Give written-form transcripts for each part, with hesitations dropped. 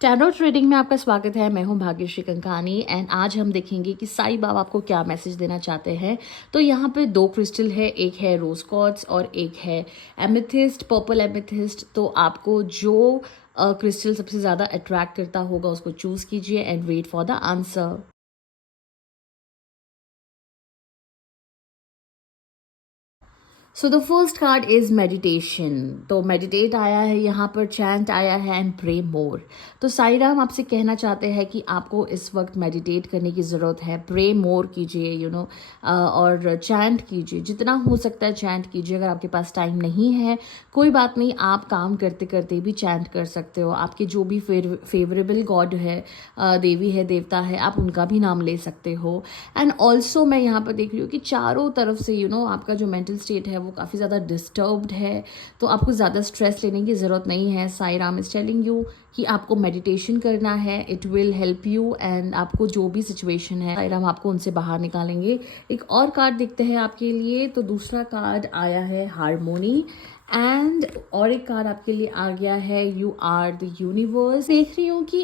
Tarot reading में आपका स्वागत है। मैं हूं भाग्यश्री कंकानी एंड आज हम देखेंगे कि साईं बाबा आपको क्या मैसेज देना चाहते हैं। तो यहाँ पे दो क्रिस्टल है, एक है रोज क्वार्ट्ज और एक है एमेथिस्ट, पर्पल एमेथिस्ट। तो आपको जो क्रिस्टल सबसे ज़्यादा अट्रैक्ट करता होगा उसको चूज कीजिए and wait for the answer. So the first card is meditation. तो मेडिटेट आया है यहाँ पर, चैंट आया है एंड प्रे मोर। तो साईं राम आपसे कहना चाहते हैं कि आपको इस वक्त मेडिटेट करने की ज़रूरत है। प्रे मोर कीजिए, और चैंट कीजिए, जितना हो सकता है चैंट कीजिए। अगर आपके पास टाइम नहीं है कोई बात नहीं, आप काम करते करते भी चैंट कर सकते हो। आपके जो भी फेवरेबल गॉड है, देवी है, देवता है, आप उनका भी नाम ले सकते हो। एंड ऑल्सो मैं यहाँ पर देख रही हूँ कि चारों तरफ से आपका जो मेंटल स्टेट है वो काफ़ी ज़्यादा डिस्टर्ब्ड है। तो आपको ज़्यादा स्ट्रेस लेने की ज़रूरत नहीं है। Sai Ram is telling you कि आपको मेडिटेशन करना है, it will help you. And आपको जो भी सिचुएशन है साईं राम आपको उनसे बाहर निकालेंगे। एक और कार्ड दिखते हैं आपके लिए। तो दूसरा कार्ड आया है हारमोनी एंड और एक कार्ड आपके लिए आ गया है यू आर द यूनिवर्स। देख रही हूँ कि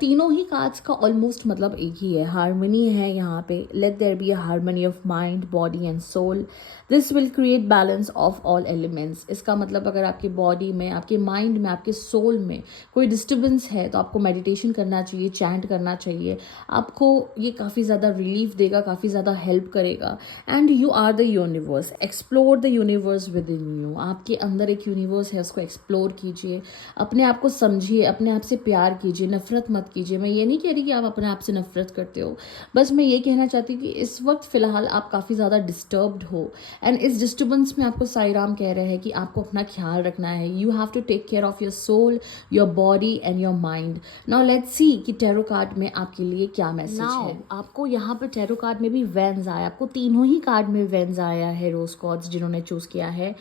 तीनों ही कार्ड्स का ऑलमोस्ट मतलब एक ही है, हारमोनी है यहाँ पे। Let there be a harmony of mind, body and soul. This will create balance of all elements. इसका मतलब अगर आपके बॉडी में, आपके माइंड में, आपके सोल में कोई डिस्टर्बेंस है तो आपको मेडिटेशन करना चाहिए, चैंट करना चाहिए। आपको ये काफ़ी ज़्यादा रिलीफ देगा, काफ़ी ज़्यादा हेल्प करेगा। And you are the universe, explore the universe within you. आपके अंदर एक यूनिवर्स है, उसको एक्सप्लोर कीजिए, अपने आप को समझिए, अपने आप से प्यार कीजिए, नफरत मत कीजिए। मैं ये नहीं कह रही कि आप अपने आप से नफरत करते हो, बस मैं ये कहना चाहती हूँ कि इस वक्त फ़िलहाल आप काफ़ी ज़्यादा डिस्टर्ब्ड हो एंड इस डिस्टर्बेंस में आपको साईं राम कह रहे हैं कि आपको अपना ख्याल रखना है। You have to take care of your soul, your body and your mind. Now let's see कि टैरो कार्ड में आपके लिए क्या मैसेज है। आपको यहाँ पर टैरो कार्ड में भी वेंस आया, आपको तीनों ही कार्ड में वेंस आया है, रोज कॉर्ड्स जिन्होंने चूज किया है।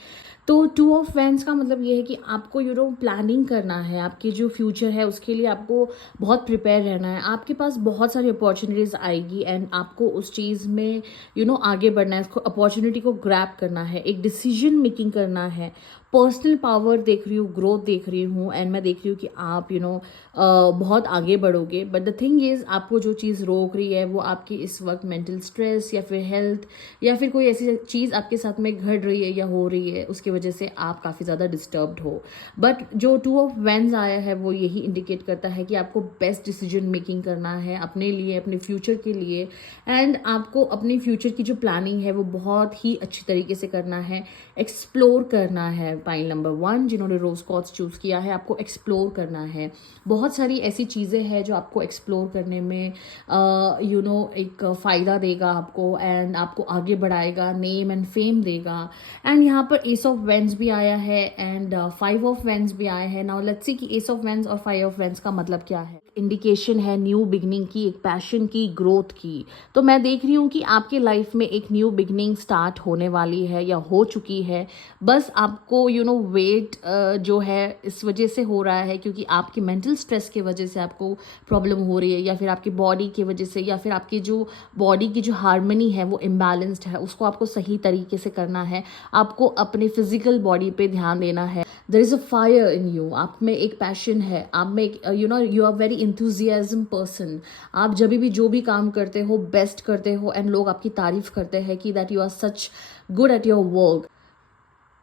तो टू ऑफ वेंस का मतलब ये है कि आपको प्लानिंग करना है। आपकी जो फ्यूचर है उसके लिए आपको बहुत प्रिपेयर रहना है। आपके पास बहुत सारी अपॉर्चुनिटीज़ आएगी एंड आपको उस चीज़ में आगे बढ़ना है, उसको अपॉर्चुनिटी को ग्रैब करना है, एक डिसीजन मेकिंग करना है। पर्सनल पावर देख रही हूँ, ग्रोथ देख रही हूँ एंड मैं देख रही हूँ कि आप बहुत आगे बढ़ोगे। बट द थिंग इज़, आपको जो चीज़ रोक रही है वो आपकी इस वक्त मेंटल स्ट्रेस या फिर हेल्थ या फिर कोई ऐसी चीज़ आपके साथ में घट रही है या हो रही है, उसकी वजह से आप काफ़ी ज़्यादा डिस्टर्ब्ड हो। बट जो टू ऑफ वेंस आया है वो यही इंडिकेट करता है कि आपको बेस्ट डिसीजन मेकिंग करना है अपने लिए, अपने फ्यूचर के लिए। एंड आपको अपने फ्यूचर की जो प्लानिंग है वो बहुत ही अच्छी तरीके से करना है, एक्सप्लोर करना है। पाइल नंबर 1 जिन्होंने रोज कॉर्ड्स चूज किया है, आपको एक्सप्लोर करना है। बहुत सारी ऐसी चीज़ें हैं जो आपको एक्सप्लोर करने में एक फ़ायदा देगा आपको एंड आपको आगे बढ़ाएगा, नेम एंड फेम देगा। एंड यहाँ पर एस ऑफ वेंस भी आया है एंड 5 ऑफ वेंस भी आया है। नाउ लेट्स सी कि एस ऑफ वेंस और 5 ऑफ वेंस का मतलब क्या है। इंडिकेशन है न्यू बिगनिंग की, एक पैशन की, ग्रोथ की। तो मैं देख रही हूँ कि आपके लाइफ में एक न्यू बिगनिंग स्टार्ट होने वाली है या हो चुकी है। बस आपको वेट जो है इस वजह से हो रहा है क्योंकि आपकी मेंटल स्ट्रेस की वजह से आपको प्रॉब्लम हो रही है, या फिर आपकी बॉडी की वजह से, या फिर आपकी जो बॉडी की जो हार्मनी है वो इम्बैलेंस्ड है, उसको आपको सही तरीके से करना है। आपको अपने फिजिकल बॉडी पे ध्यान देना है। There is a fire in you, आप में एक पैशन है, आप में एक you are very enthusiasm person. आप जब भी जो भी काम करते हो बेस्ट करते हो एंड लोग आपकी तारीफ करते हैं कि that you are such good at your work.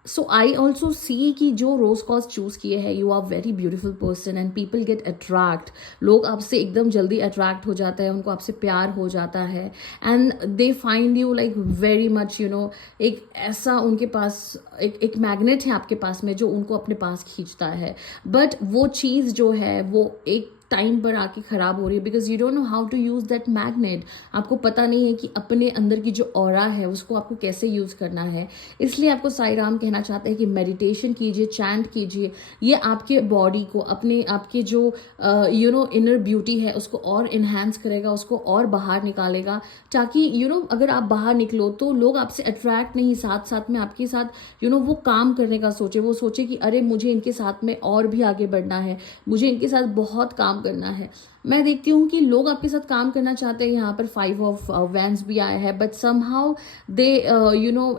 So I also see कि जो रोज कॉज चूज किए हैं, you are very beautiful person and people get attract. लोग आपसे एकदम जल्दी अट्रैक्ट हो जाते हैं, उनको आपसे प्यार हो जाता है and they find you like very much. एक ऐसा उनके पास एक मैग्नेट है आपके पास में जो उनको अपने पास खींचता है। बट वो चीज़ जो है वो एक टाइम पर आके ख़राब हो रही है because you don't know how to use that magnet. आपको पता नहीं है कि अपने अंदर की जो ऑरा है उसको आपको कैसे यूज़ करना है। इसलिए आपको साईं राम कहना चाहते हैं कि मेडिटेशन कीजिए, चैंट कीजिए। ये आपके बॉडी को, अपने आपके जो इनर ब्यूटी है उसको और इन्हांस करेगा, उसको और बाहर निकालेगा, ताकि अगर आप बाहर निकलो तो लोग आपसे अट्रैक्ट नहीं, साथ साथ में आपके साथ वो काम करने का सोचे। वो सोचे कि अरे मुझे इनके साथ में और भी आगे बढ़ना है, मुझे इनके साथ बहुत काम करना है। मैं देखती हूँ कि लोग आपके साथ काम करना चाहते हैं, यहाँ पर 5 ऑफ वैंस भी आया है, बट समहाउ दे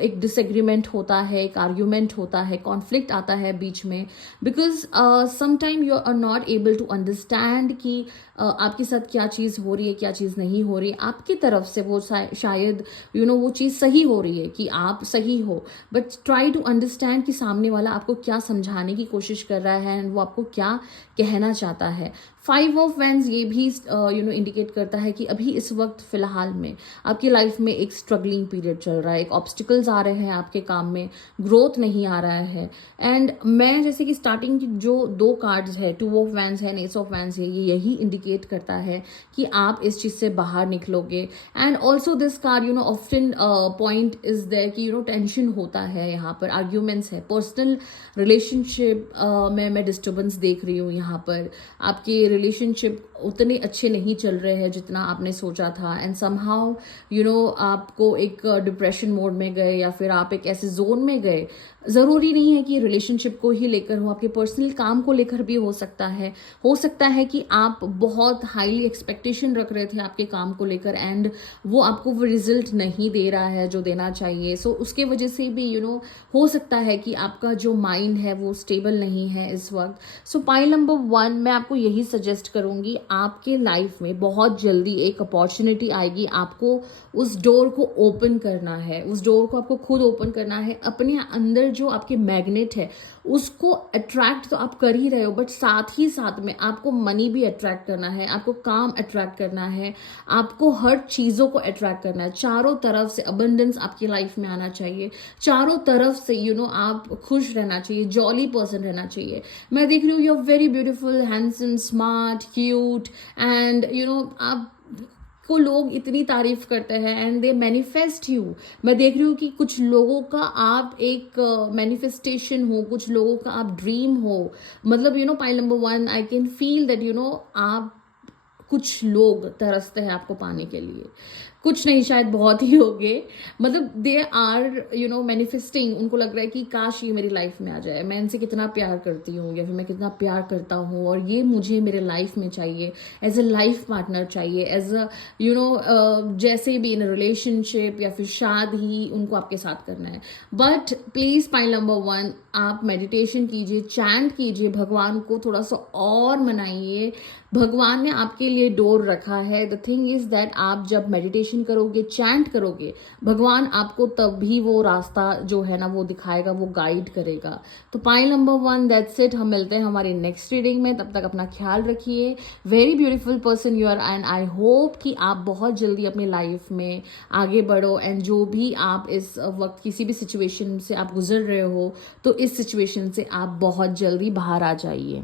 एक डिसएग्रीमेंट होता है, एक आर्ग्यूमेंट होता है, कॉन्फ्लिक्ट आता है बीच में, because sometime you are not able to understand कि आपके साथ क्या चीज़ हो रही है, क्या चीज़ नहीं हो रही है। आपकी तरफ से वो शायद वो चीज़ सही हो रही है कि आप सही हो, बट ट्राई टू अंडरस्टैंड कि सामने वाला आपको क्या समझाने की कोशिश कर रहा है एंड वो आपको क्या कहना चाहता है। 5 ऑफ वैंस ये भी इंडिकेट करता है कि अभी इस वक्त फिलहाल में आपकी लाइफ में एक स्ट्रगलिंग पीरियड चल रहा है, एक ऑब्स्टिकल्स आ रहे हैं आपके काम में, ग्रोथ नहीं आ रहा है। एंड मैं जैसे कि स्टार्टिंग की जो 2 कार्ड्स है, 2 ऑफ वैंस है, एस ऑफ वैंस है, ये यही इंडिकेट करता है कि आप इस चीज़ से बाहर निकलोगे। And also this card often point is there कि टेंशन होता है, यहाँ पर आर्ग्यूमेंट्स है, पर्सनल रिलेशनशिप में मैं डिस्टर्बेंस देख रही हूँ। यहाँ पर आपके रिलेशनशिप उतने अच्छे नहीं चल रहे हैं जितना आपने सोचा था, एंड समहाउ आपको एक डिप्रेशन मोड में गए या फिर आप एक ऐसे जोन में गए। ज़रूरी नहीं है कि रिलेशनशिप को ही लेकर हो, आपके पर्सनल काम को लेकर भी हो सकता है कि आप बहुत हाईली एक्सपेक्टेशन रख रहे थे आपके काम को लेकर एंड वो आपको वो रिजल्ट नहीं दे रहा है जो देना चाहिए। सो उसके वजह से भी हो सकता है कि आपका जो माइंड है वो स्टेबल नहीं है इस वक्त। सो पाइल नंबर 1 मैं आपको यही सजेस्ट करूंगी, आपके लाइफ में बहुत जल्दी एक अपॉर्चुनिटी आएगी, आपको उस डोर को ओपन करना है, उस डोर को आपको खुद ओपन करना है। अपने अंदर जो आपके मैग्नेट है उसको अट्रैक्ट तो आप कर ही रहे हो, बट साथ ही साथ में आपको मनी भी अट्रैक्ट करना है, आपको काम अट्रैक्ट करना है, आपको हर चीज़ों को अट्रैक्ट करना है। चारों तरफ से अबंडेंस आपकी लाइफ में आना चाहिए, चारों तरफ से आप खुश रहना चाहिए, जॉली पर्सन रहना चाहिए। मैं देख रही हूँ you are very beautiful, handsome, smart, cute and आप को लोग इतनी तारीफ करते हैं एंड दे मैनिफेस्ट यू। मैं देख रही हूँ कि कुछ लोगों का आप एक मैनिफेस्टेशन हो, कुछ लोगों का आप ड्रीम हो। मतलब pile number 1 I can feel that आप कुछ लोग तरसते हैं आपको पाने के लिए, कुछ नहीं शायद बहुत ही होंगे। मतलब दे आर मैनिफेस्टिंग, उनको लग रहा है कि काश ये मेरी लाइफ में आ जाए, मैं इनसे कितना प्यार करती हूँ या फिर मैं कितना प्यार करता हूँ और ये मुझे मेरे लाइफ में चाहिए, एज अ लाइफ पार्टनर चाहिए, एज अ जैसे भी इन रिलेशनशिप या फिर शादी उनको आपके साथ करना है। बट प्लीज पाइल नंबर 1 आप मेडिटेशन कीजिए, चैंट कीजिए, भगवान को थोड़ा सा और मनाइए। भगवान ने आपके लिए डोर रखा है। द थिंग इज दैट आप जब मेडिटेशन करोगे, चैंट करोगे, भगवान आपको तभी वो रास्ता जो है ना वो दिखाएगा, वो गाइड करेगा। तो पाइल नंबर 1 दैट्स इट। हम मिलते हैं हमारी नेक्स्ट रीडिंग में, तब तक अपना ख्याल रखिए। Very beautiful person you are and I hope कि आप बहुत जल्दी अपनी लाइफ में आगे बढ़ो एंड जो भी आप इस वक्त किसी भी सिचुएशन से आप गुजर रहे हो तो इस सिचुएशन से आप बहुत जल्दी बाहर आ जाइए।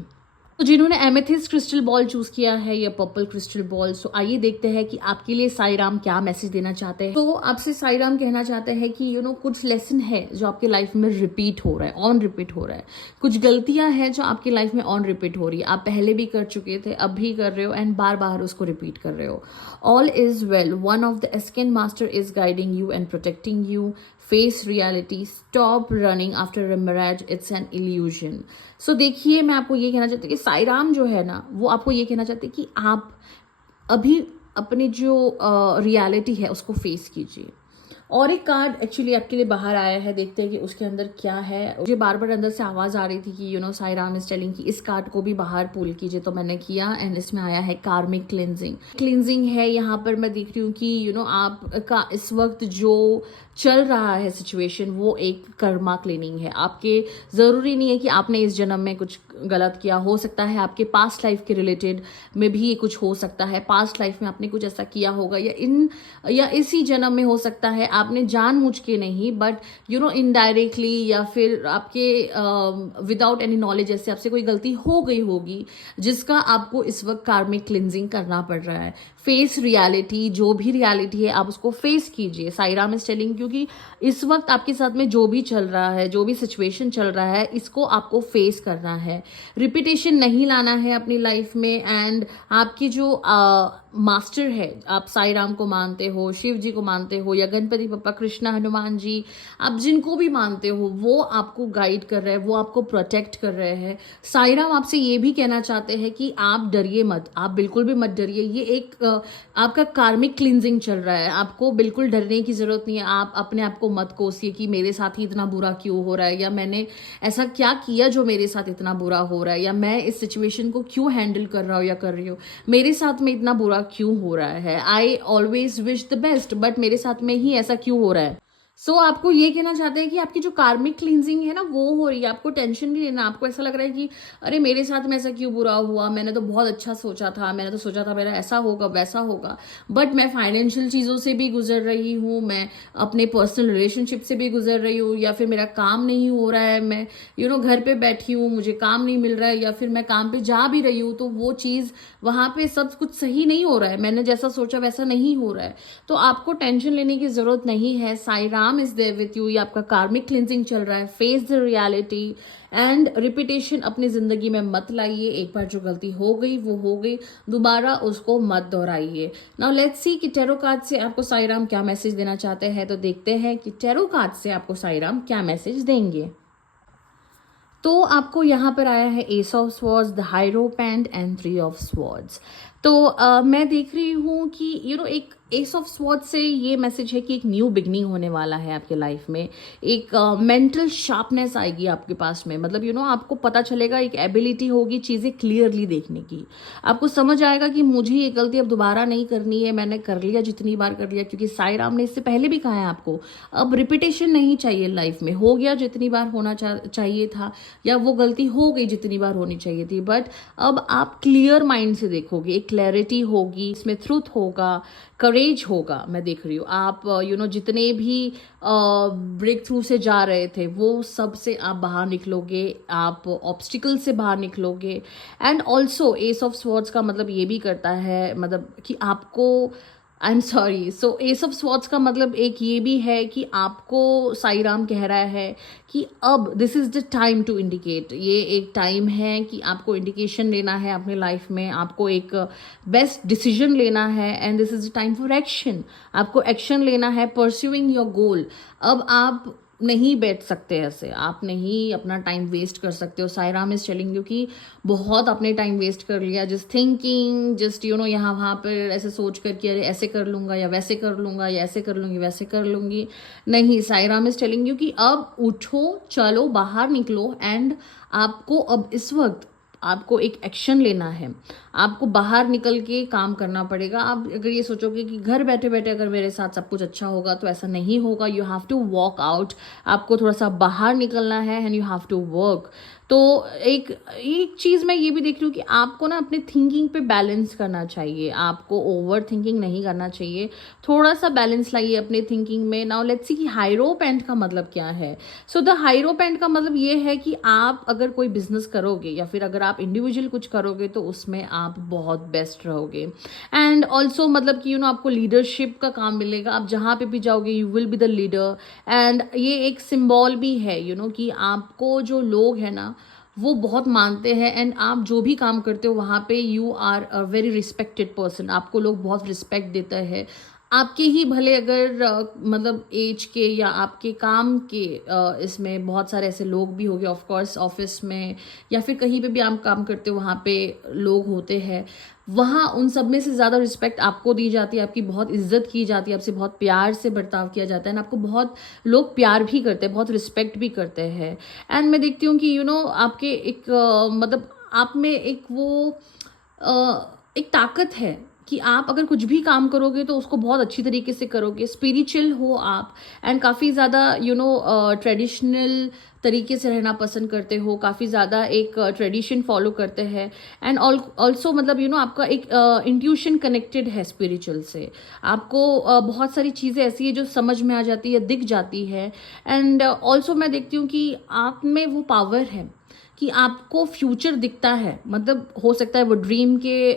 तो जिन्होंने एमेथिस्ट क्रिस्टल बॉल चूज किया है या पर्पल क्रिस्टल बॉल, सो आइए देखते हैं कि आपके लिए साईं राम क्या मैसेज देना चाहते हैं। तो आपसे साईं राम कहना चाहते हैं कि कुछ लेसन है जो आपके लाइफ में रिपीट हो रहा है, ऑन रिपीट हो रहा है। कुछ गलतियां हैं जो आपकी लाइफ में ऑन रिपीट हो रही है, आप पहले भी कर चुके थे, अब भी कर रहे हो एंड बार बार उसको रिपीट कर रहे हो। All is well, one of the एस्केन master is guiding you and protecting you. Face reality, stop running after a mirage, it's an illusion. So देखिए, मैं आपको ये कहना चाहती हूँ कि साईं राम जो है ना वो आपको ये कहना चाहते हैं कि आप अभी अपनी जो रियलिटी है उसको फेस कीजिए। और एक कार्ड एक्चुअली आपके लिए बाहर आया है, देखते हैं कि उसके अंदर क्या है। मुझे बार बार अंदर से आवाज आ रही थी कि साईं राम इज टेलिंग कि इस कार्ड को भी बाहर पुल कीजिए, तो मैंने किया एंड इसमें आया है कार्मिक क्लिनजिंग है। यहाँ पर मैं देख रही हूँ कि आपका इस वक्त जो चल रहा है सिचुएशन वो एक कर्मा क्लीनिंग है। आपके ज़रूरी नहीं है कि आपने इस जन्म में कुछ गलत किया, हो सकता है आपके पास्ट लाइफ के रिलेटेड में भी ये कुछ हो सकता है। पास्ट लाइफ में आपने कुछ ऐसा किया होगा या इसी जन्म में हो सकता है आपने जानबूझ के नहीं बट इनडायरेक्टली या फिर आपके विदाउट एनी नॉलेज ऐसे आपसे कोई गलती हो गई होगी जिसका आपको इस वक्त कार्मिक क्लिनजिंग करना पड़ रहा है। फेस रियलिटी, जो भी रियलिटी है आप उसको फेस कीजिए। Sai Ram is telling you क्योंकि इस वक्त आपके साथ में जो भी चल रहा है, जो भी सिचुएशन चल रहा है, इसको आपको फेस करना है, रिपीटेशन नहीं लाना है अपनी लाइफ में। एंड आपकी जो मास्टर है, आप साईं राम को मानते हो, शिव जी को मानते हो, या गणपति बप्पा, कृष्णा, हनुमान जी, आप जिनको भी मानते हो, वो आपको गाइड कर रहे हैं, वो आपको प्रोटेक्ट कर रहे हैं। साईं राम आपसे ये भी कहना चाहते हैं कि आप डरिए मत, आप बिल्कुल भी मत डरिए। ये एक आपका कार्मिक क्लिनजिंग चल रहा है, आपको बिल्कुल डरने की जरूरत नहीं है। आप अपने आप को मत कोसिए कि मेरे साथ ही इतना बुरा क्यों हो रहा है, या मैंने ऐसा क्या किया जो मेरे साथ इतना बुरा हो रहा है, या मैं इस सिचुएशन को क्यों हैंडल कर रहा हूँ या कर रही हूँ, मेरे साथ में इतना बुरा क्यों हो रहा है। I always wish the best, but मेरे साथ में ही ऐसा क्यों हो रहा है। सो आपको ये कहना चाहते हैं कि आपकी जो कार्मिक क्लींजिंग है ना, वो हो रही है, आपको टेंशन नहीं लेना। आपको ऐसा लग रहा है कि अरे मेरे साथ में ऐसा क्यों बुरा हुआ, मैंने तो बहुत अच्छा सोचा था, मैंने तो सोचा था मेरा ऐसा होगा वैसा होगा, बट मैं फाइनेंशियल चीज़ों से भी गुजर रही हूँ, मैं अपने पर्सनल रिलेशनशिप से भी गुजर रही हूँ, या फिर मेरा काम नहीं हो रहा है, मैं घर पे बैठी हूँ, मुझे काम नहीं मिल रहा है, या फिर मैं काम पे जा भी रही हूँ तो वो चीज़ वहाँ पे सब कुछ सही नहीं हो रहा है, मैंने जैसा सोचा वैसा नहीं हो रहा है। तो आपको टेंशन लेने की जरूरत नहीं है। Sai Ram is there with you. ये आपका कार्मिक क्लिंजिंग चल रहा है। Face the reality and repetition अपनी जिंदगी में मत लाइए। एक बार जो गलती हो गई वो हो गई, दोबारा उसको मत दोहराइए। नाउ लेट्स सी कि टैरो कार्ड से आपको साईं राम क्या मैसेज देना चाहते हैं। तो देखते हैं कि टैरो कार्ड से आपको साईं राम क्या मैसेज देंगे। तो आपको यहाँ पर आया है ace of swords, the hierophant and 3 of swords. तो मैं देख रही हूँ कि एक एस ऑफ स्वॉर्ड से ये मैसेज है कि एक न्यू बिगनिंग होने वाला है आपके लाइफ में। एक मेंटल शार्पनेस आएगी आपके पास में, मतलब आपको पता चलेगा, एक एबिलिटी होगी चीज़ें क्लियरली देखने की। आपको समझ आएगा कि मुझे ये गलती अब दोबारा नहीं करनी है, मैंने कर लिया जितनी बार कर लिया, क्योंकि साईं राम ने इससे पहले भी कहा है आपको अब रिपीटेशन नहीं चाहिए लाइफ में। हो गया जितनी बार होना चाहिए था, या वो गलती हो गई जितनी बार होनी चाहिए थी, बट अब आप क्लियर माइंड से देखोगे, एक क्लैरिटी होगी, इसमें ट्रूथ होगा, करेज होगा। मैं देख रही हूँ आप जितने भी ब्रेक थ्रू से जा रहे थे वो सब से आप बाहर निकलोगे, आप ऑब्स्टिकल से बाहर निकलोगे। And also S of swords का मतलब ये भी करता है, मतलब कि आपको, I am sorry, so S of swords का मतलब एक ये भी है कि आपको साईं राम कह रहा है कि अब this is the time to indicate. ये एक टाइम है कि आपको इंडिकेशन लेना है अपने लाइफ में, आपको एक बेस्ट डिसीजन लेना है, and this is the time for action. आपको एक्शन लेना है, परस्यूइंग योर गोल। अब आप नहीं बैठ सकते ऐसे, आप नहीं अपना टाइम वेस्ट कर सकते हो। Sai Ram is telling you कि बहुत अपने टाइम वेस्ट कर लिया, जस्ट थिंकिंग, जस्ट यहाँ वहाँ पर ऐसे सोच कर कि अरे ऐसे कर लूँगा या वैसे कर लूँगा, या ऐसे कर लूँगी वैसे कर लूँगी। नहीं, Sai Ram is telling you कि अब उठो, चलो, बाहर निकलो, एंड आपको अब इस वक्त आपको एक एक्शन लेना है। आपको बाहर निकल के काम करना पड़ेगा। आप अगर ये सोचोगे कि घर बैठे बैठे अगर मेरे साथ सब कुछ अच्छा होगा, तो ऐसा नहीं होगा। You have to walk out. आपको थोड़ा सा बाहर निकलना है and you have to work. तो एक चीज़ मैं ये भी देख रही हूँ कि आपको ना अपने थिंकिंग पे बैलेंस करना चाहिए। आपको ओवर थिंकिंग नहीं करना चाहिए, थोड़ा सा बैलेंस लाइए अपने थिंकिंग में। नाउ लेट्स सी कि हायरोपेंट का मतलब क्या है। सो द हायरोपेंट का मतलब ये है कि आप अगर कोई बिजनेस करोगे या फिर अगर आप इंडिविजुअल कुछ करोगे तो उसमें आप बहुत बेस्ट रहोगे। एंड ऑल्सो मतलब कि आपको लीडरशिप का काम मिलेगा। आप जहाँ पे भी जाओगे you will be the leader. And ये एक सिंबल भी है कि आपको जो लोग हैं ना वो बहुत मानते हैं, एंड आप जो भी काम करते हो वहाँ पे you are a very respected person. आपको लोग बहुत रिस्पेक्ट देते हैं। आपके ही भले अगर मतलब एज के या आपके काम के इसमें बहुत सारे ऐसे लोग भी होंगे, ऑफ कोर्स ऑफिस में या फिर कहीं पे भी आप काम करते हो वहाँ पे लोग होते हैं, वहाँ उन सब में से ज़्यादा रिस्पेक्ट आपको दी जाती है, आपकी बहुत इज्जत की जाती है, आपसे बहुत प्यार से बर्ताव किया जाता है, एंड आपको बहुत लोग प्यार भी करते हैं, बहुत रिस्पेक्ट भी करते हैं। एंड मैं देखती हूँ कि आपके एक मतलब आप में एक वो एक ताकत है कि आप अगर कुछ भी काम करोगे तो उसको बहुत अच्छी तरीके से करोगे। स्पिरिचुअल हो आप, एंड काफ़ी ज़्यादा ट्रेडिशनल तरीके से रहना पसंद करते हो, काफ़ी ज़्यादा एक ट्रेडिशन फॉलो करते हैं। एंड ऑल्सो मतलब आपका एक इंट्यूशन कनेक्टेड है स्पिरिचुअल से। आपको बहुत सारी चीज़ें ऐसी है जो समझ में आ जाती है, दिख जाती है। एंड ऑल्सो मैं देखती हूँ कि आप में वो पावर है कि आपको फ्यूचर दिखता है, मतलब हो सकता है वो ड्रीम के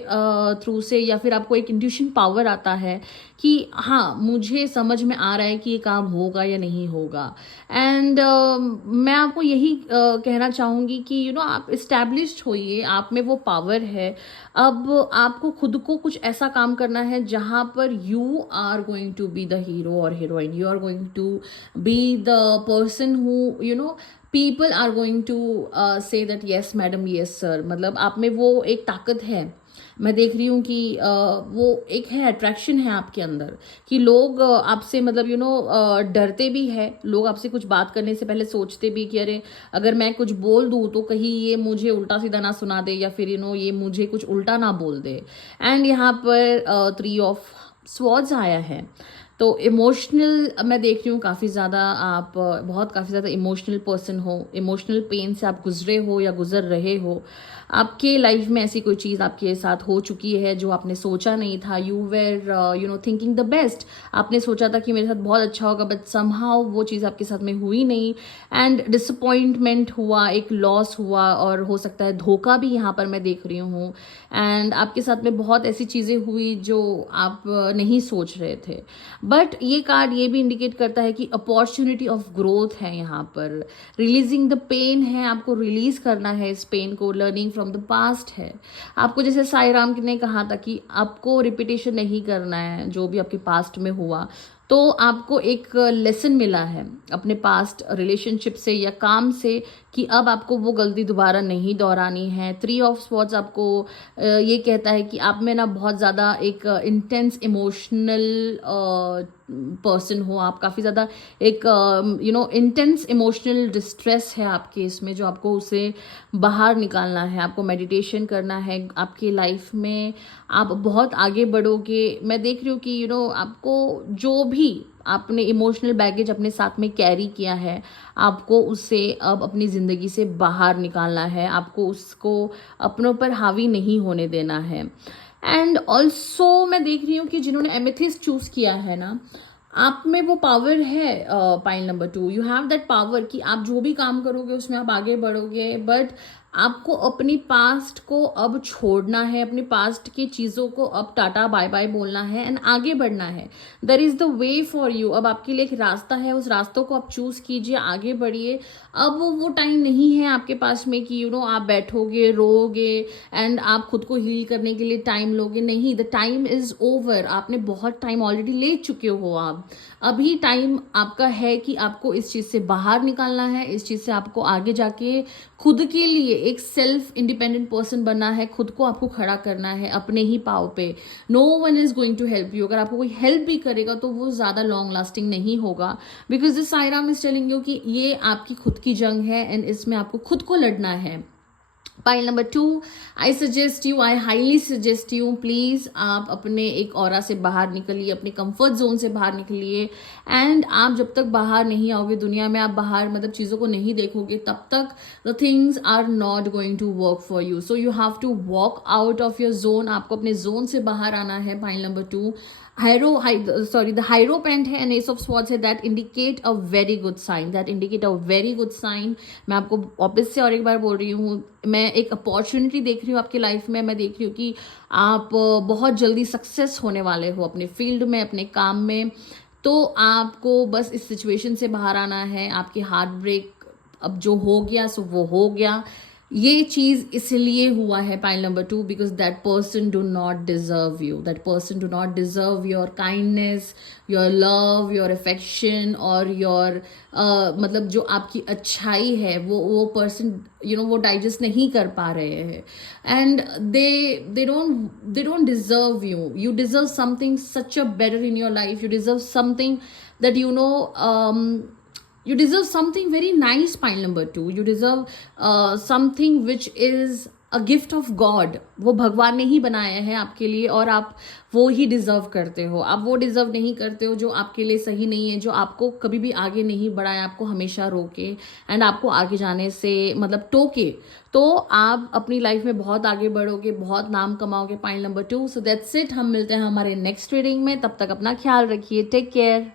थ्रू से, या फिर आपको एक इंट्यूशन पावर आता है कि हाँ मुझे समझ में आ रहा है कि ये काम होगा या नहीं होगा। एंड मैं आपको यही कहना चाहूँगी कि आप इस्टेब्लिश्ड होइए, आप में वो पावर है। अब आपको खुद को कुछ ऐसा काम करना है जहाँ पर you are going to be the hero और heroine, you are going to be the person who people are going to say that yes madam, yes sir. मतलब आप में वो एक ताकत है, मैं देख रही हूँ कि वो एक है, अट्रैक्शन है आपके अंदर कि लोग आपसे मतलब डरते भी है, लोग आपसे कुछ बात करने से पहले सोचते भी कि अरे अगर मैं कुछ बोल दूँ तो कहीं ये मुझे उल्टा सीधा ना सुना दे, या फिर ये मुझे कुछ उल्टा ना बोल दे। एंड यहाँ पर 3 ऑफ स्वॉर्ड्स आया है, तो इमोशनल मैं देख रही हूँ काफ़ी ज़्यादा, आप काफ़ी ज़्यादा इमोशनल पर्सन हो, इमोशनल पेन से आप गुजरे हो या गुजर रहे हो। आपके लाइफ में ऐसी कोई चीज़ आपके साथ हो चुकी है जो आपने सोचा नहीं था, you were thinking the best, आपने सोचा था कि मेरे साथ बहुत अच्छा होगा, बट समहाउ वो चीज़ आपके साथ में हुई नहीं, एंड डिसअपॉइंटमेंट हुआ, एक लॉस हुआ, और हो सकता है धोखा भी यहाँ पर मैं देख रही हूँ। एंड आपके साथ में बहुत ऐसी चीज़ें हुई जो आप नहीं सोच रहे थे। बट ये कार्ड ये भी इंडिकेट करता है कि अपॉर्चुनिटी ऑफ ग्रोथ है यहाँ पर, रिलीजिंग द पेन है, आपको रिलीज करना है इस पेन को, लर्निंग फ्रॉम द पास्ट है आपको। जैसे साई राम ने कहा था कि आपको रिपीटेशन नहीं करना है जो भी आपके पास्ट में हुआ, तो आपको एक लेसन मिला है अपने पास्ट रिलेशनशिप से या काम से कि अब आपको वो गलती दोबारा नहीं दोहरानी है। 3 ऑफ स्वॉर्ड्स आपको ये कहता है कि आप में ना बहुत ज़्यादा एक इंटेंस इमोशनल पर्सन हो, आप काफ़ी ज़्यादा एक इंटेंस इमोशनल डिस्ट्रेस है आपके इसमें, जो आपको उसे बाहर निकालना है, आपको मेडिटेशन करना है। आपकी लाइफ में आप बहुत आगे बढ़ोगे, मैं देख रही हूँ कि आपको जो भी आपने इमोशनल बैगेज अपने साथ में कैरी किया है, आपको उससे अब अपनी ज़िंदगी से बाहर निकालना है, आपको उसको अपनों पर हावी नहीं होने देना है। एंड ऑल्सो मैं देख रही हूँ कि जिन्होंने एमेथिस्ट चूज़ किया है ना, आप में वो पावर है। Pile number 2, you have that power कि आप जो भी काम करोगे उसमें आप आगे बढ़ोगे, बट आपको अपनी पास्ट को अब छोड़ना है, अपनी पास्ट की चीज़ों को अब टाटा बाय बाय बोलना है एंड आगे बढ़ना है। There is the way for you, अब आपके लिए एक रास्ता है, उस रास्तों को आप चूज़ कीजिए, आगे बढ़िए। अब वो टाइम नहीं है आपके पास में कि आप बैठोगे रोगे एंड आप खुद को हील करने के लिए टाइम लोगे, नहीं, द टाइम इज़ ओवर। आपने बहुत टाइम ऑलरेडी ले चुके हो, आप अभी टाइम आपका है कि आपको इस चीज़ से बाहर निकालना है, इस चीज़ से आपको आगे जाके खुद के लिए एक सेल्फ इंडिपेंडेंट पर्सन बनना है, खुद को आपको खड़ा करना है अपने ही पाँव पे। No one is going to help you, अगर आपको कोई हेल्प भी करेगा तो वो ज़्यादा लॉन्ग लास्टिंग नहीं होगा, because this Sai Ram is telling you कि ये आपकी खुद की जंग है एंड इसमें आपको खुद को लड़ना है। Pile number 2, I suggest you, I highly suggest you, please आप अपने एक ऑरा से बाहर निकलिए, अपने कंफर्ट जोन से बाहर निकलिए। एंड आप जब तक बाहर नहीं आओगे दुनिया में, आप बाहर मतलब चीज़ों को नहीं देखोगे, तब तक the things are not going to work for you. So you have to walk out of your zone, आपको अपने जोन से बाहर आना है। पाइल नंबर 2, the hierophant है and ace of swords है, that indicate a very good sign, that indicate a very good sign। मैं आपको वापस से और एक बार बोल रही हूँ, मैं एक अपॉर्चुनिटी देख रही हूँ आपकी लाइफ में, मैं देख रही हूँ कि आप बहुत जल्दी सक्सेस होने वाले हो अपने फील्ड में, अपने काम में। तो आपको बस इस सिचुएशन से बाहर आना है। आपकी हार्ट ब्रेक अब जो हो गया सो वो हो गया, ये चीज़ इसलिए हुआ है pile number 2, because that person do not deserve you, that person do not deserve your kindness, your love, your affection और योर मतलब जो आपकी अच्छाई है वो पर्सन वो डाइजेस्ट नहीं कर पा रहे हैं। And they don't deserve you, you deserve something such a better in your life, you deserve something that you deserve something very nice. Pile number 2, you deserve something which is a gift of God, वो भगवान ने ही बनाया है आपके लिए और आप वो ही डिजर्व करते हो। आप वो डिजर्व नहीं करते हो जो आपके लिए सही नहीं है, जो आपको कभी भी आगे नहीं बढ़ाए, आपको हमेशा रोके एंड आपको आगे जाने से मतलब टोके। तो आप अपनी लाइफ में बहुत आगे बढ़ोगे, बहुत नाम कमाओगे। Pile number 2, so that's it. हम मिलते हैं हमारे नेक्स्ट रीडिंग में, तब तक अपना ख्याल रखिए, टेक केयर।